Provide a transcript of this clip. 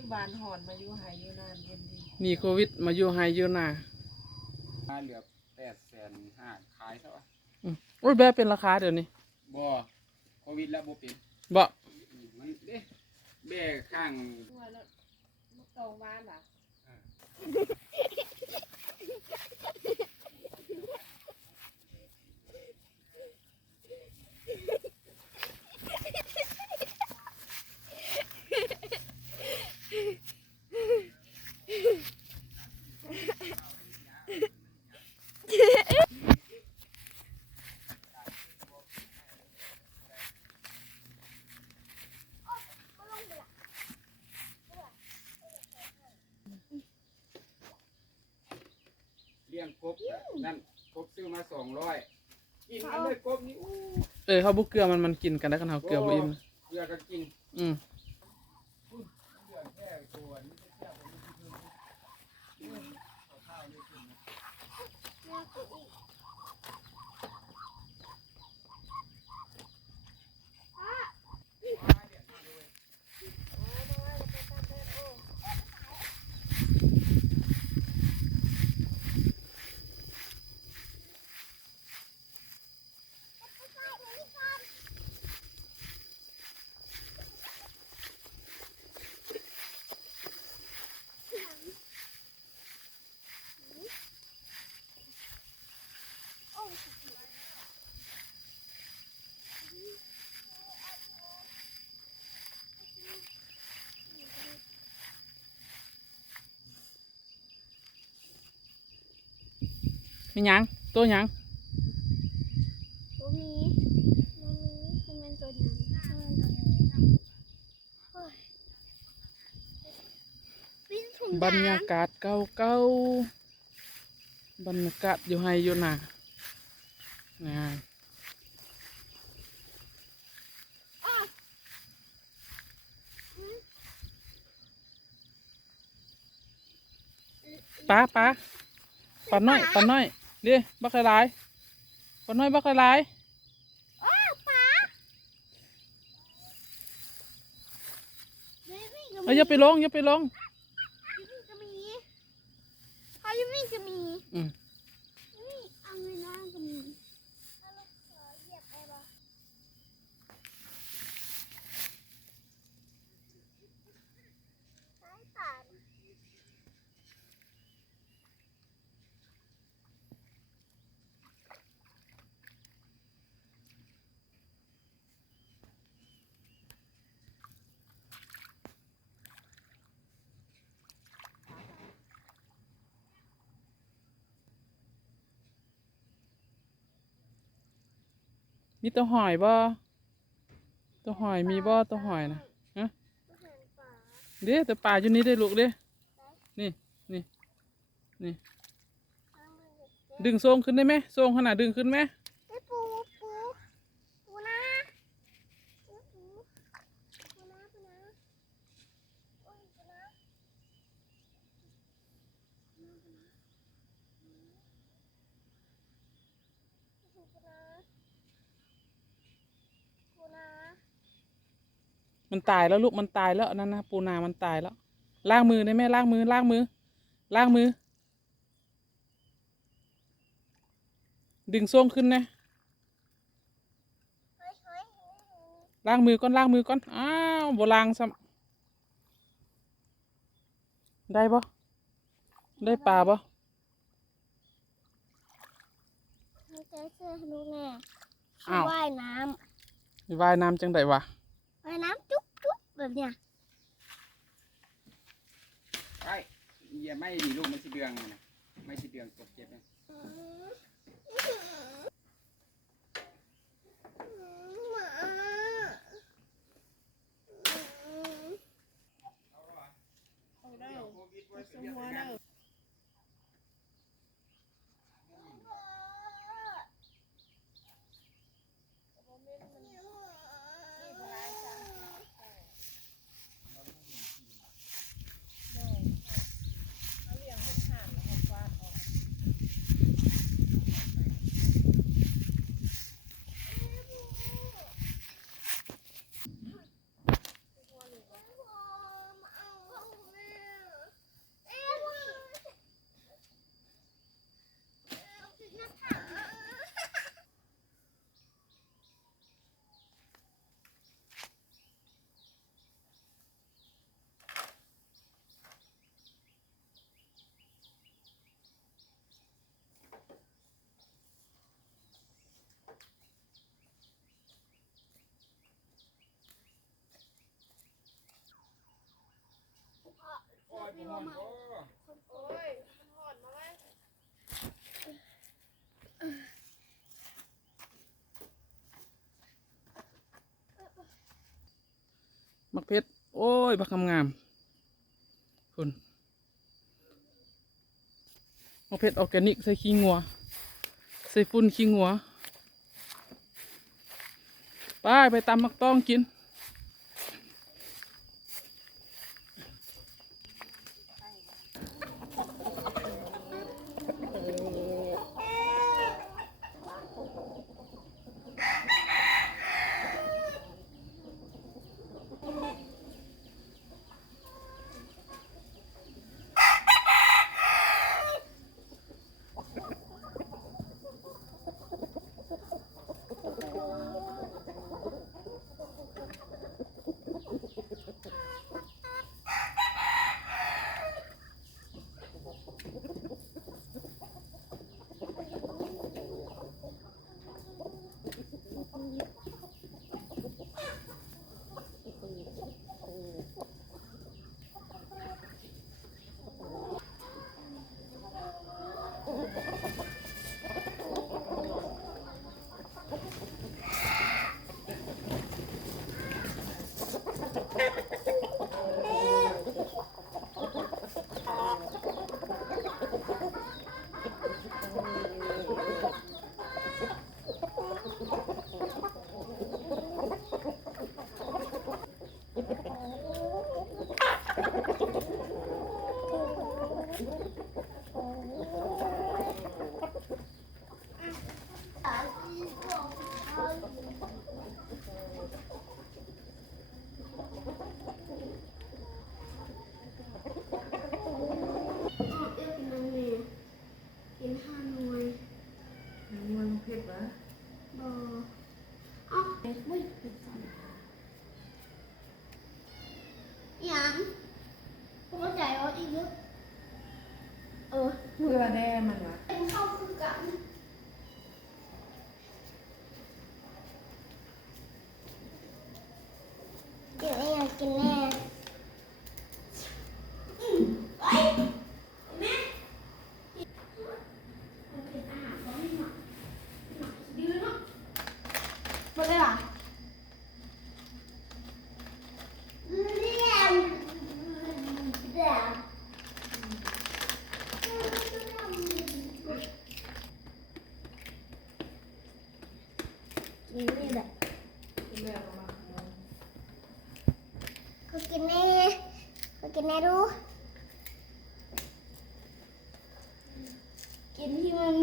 อยู่บ้านหอนมาอยู่ไห้อยู่นานเย็นดีหนีโควิดมาอยู่ไฮอยู่นาเหลือ850,000ขายเท่าไหร่ โอ้ยแบ่เป็นราคาเดี๋ยวนี้บ่โควิดแล้วบ่เป็นบ่มันเด้แบ่ข้างว่าแล้วลูกโตบ้านล่ะเลี้ยงกบนั่นกบซื้อมา200กินกันเลยกบนี่เขาบุกเกลือมันกินกันได้กันเขาเกลือบ่อิ่มเกลือก็กินเดือดแค่ตัวนี้จะเทียบกับที่ข้าวเลยกินมีหยังตัวหยังตัวมีคือมันตัวหยังบรรยากาศเก่าๆบรรยากาศอยู่ไฮอยู่นาป้าปลาน้อยเดี๋ยวบักหลายปลาน้อยบักหลายอย่าไปลงเขายังไม่จะมีเอาเงินน้องก็มีเหยียบไปบ่สาย มีตัวหอยบ่ตัวหอยมีบ่ตัวหอยนะฮะเด้ตัวปลาอยู่นี่ได้ลูกเด้นี่ดึงโซ่งขึ้นได้ไหมโซ่งขนาดดึงขึ้นไหมปูนะมันตายแล้วลูกมันตายแล้วนั่นนะปูนามันตายแล้วล้างมือได้ไหมล้างมือดึงโซ่งขึ้นนะล้างมือก่อนอ้าวโบราณซ้ำได้ปะได้ปลาปะไม่ใช่เสื้อลูกแม่ว่ายน้ำจังไดวะว่ายน้ำจุ๊บแบบเนี้ยไอ้อย่าไม่ดีลูกมันสิเดืองนะไม่สิเดืองตกเจ็บนะ โอ้ยบ่ฮ้อนบ่ โอ้ยมันหอนมาไหม มักเพชรโอ้ยบักงามๆคุณมักเพชรออร์แกนิกใส่ขี้งัวใส่ฝุ่นขี้งัวไปตำมักต้องกินกินห้าหน่วย มันเผ็ดวะ บ่อ้าวอุ้ยผิดสันยังเข้าใจว่าอีกนึกเพื่อแน่มันวะ เป็นเข้าคือกันกินแน่กินแน่ไปแม่เป็นอาหารก็ไม่หนักดีเลยเนาะหมดเลยเหรอเรียนเดี๋ยวนี่แหละ กินแบบมา เขากินแน่เขากินแน่ดูกินที่มัน